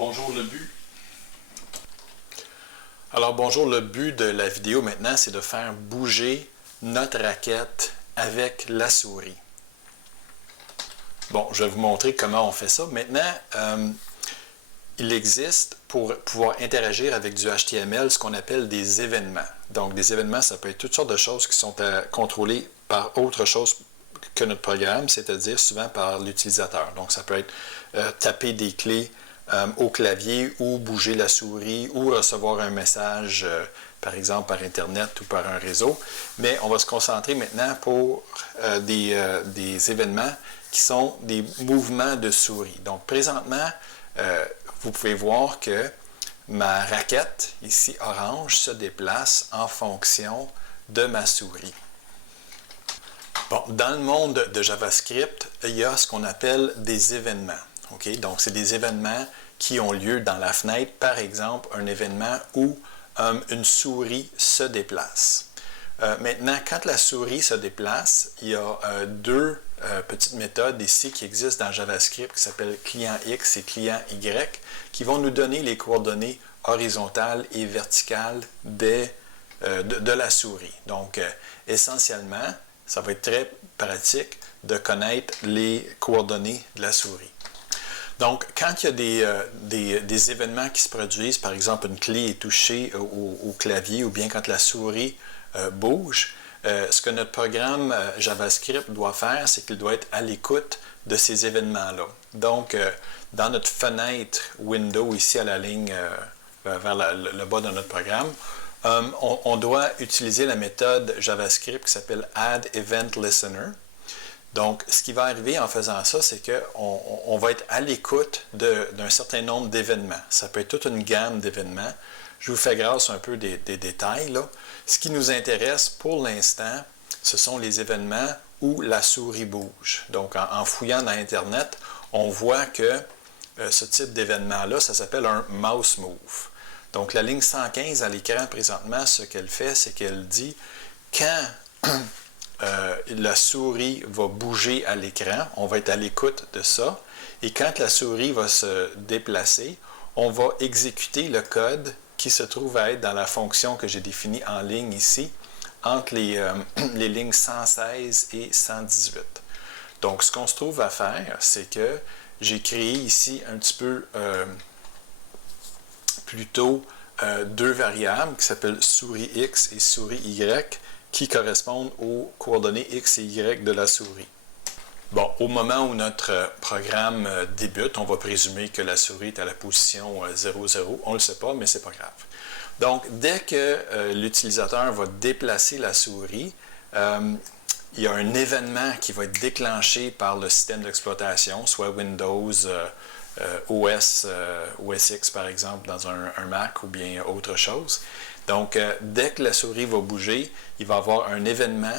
Bonjour le but. Alors bonjour, le but de la vidéo maintenant, c'est de faire bouger notre raquette avec la souris. Bon, je vais vous montrer comment on fait ça. Maintenant, il existe pour pouvoir interagir avec du HTML ce qu'on appelle des événements. Donc des événements, ça peut être toutes sortes de choses qui sont à contrôler par autre chose que notre programme, c'est-à-dire souvent par l'utilisateur. Donc ça peut être taper des clés au clavier ou bouger la souris ou recevoir un message, par exemple par Internet ou par un réseau. Mais on va se concentrer maintenant pour des événements qui sont des mouvements de souris. Donc présentement, vous pouvez voir que ma raquette, ici orange, se déplace en fonction de ma souris. Bon, dans le monde de JavaScript, il y a ce qu'on appelle des événements. Okay? Donc, c'est des événements qui ont lieu dans la fenêtre. Par exemple, un événement où une souris se déplace. Maintenant, quand la souris se déplace, il y a deux petites méthodes ici qui existent dans JavaScript qui s'appellent client X et client Y qui vont nous donner les coordonnées horizontales et verticales de la souris. Donc, essentiellement, ça va être très pratique de connaître les coordonnées de la souris. Donc, quand il y a des événements qui se produisent, par exemple, une clé est touchée au clavier ou bien quand la souris bouge, ce que notre programme JavaScript doit faire, c'est qu'il doit être à l'écoute de ces événements-là. Donc, dans notre fenêtre Windows, ici à la ligne vers le bas de notre programme, on doit utiliser la méthode JavaScript qui s'appelle addEventListener. Donc, ce qui va arriver en faisant ça, c'est qu'on va être à l'écoute d'un certain nombre d'événements. Ça peut être toute une gamme d'événements. Je vous fais grâce un peu des détails, là. Ce qui nous intéresse pour l'instant, ce sont les événements où la souris bouge. Donc, en fouillant dans Internet, on voit que ce type d'événement-là, ça s'appelle un mouse move. Donc, la ligne 115 à l'écran présentement, ce qu'elle fait, c'est qu'elle dit quand la souris va bouger à l'écran, on va être à l'écoute de ça, et quand la souris va se déplacer, on va exécuter le code qui se trouve à être dans la fonction que j'ai définie en ligne ici, entre les lignes 116 et 118. Donc, ce qu'on se trouve à faire, c'est que j'ai créé ici un petit peu plutôt deux variables qui s'appellent souris X et souris Y qui correspondent aux coordonnées X et Y de la souris. Bon, au moment où notre programme débute, on va présumer que la souris est à la position 0, 0. On ne le sait pas, mais ce n'est pas grave. Donc, dès que l'utilisateur va déplacer la souris, il y a un événement qui va être déclenché par le système d'exploitation, soit Windows, OS X par exemple, dans un Mac ou bien autre chose. Donc, dès que la souris va bouger, il va y avoir un événement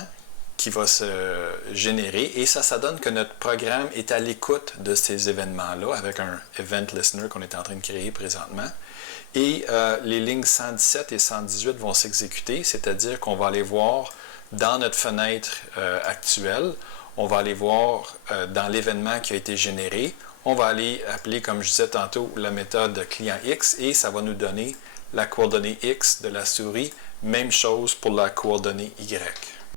qui va se générer et ça donne que notre programme est à l'écoute de ces événements-là avec un Event Listener qu'on est en train de créer présentement. Et les lignes 117 et 118 vont s'exécuter, c'est-à-dire qu'on va aller voir dans notre fenêtre actuelle, on va aller voir dans l'événement qui a été généré, on va aller appeler, comme je disais tantôt, la méthode client X et ça va nous donner la coordonnée X de la souris. Même chose pour la coordonnée Y.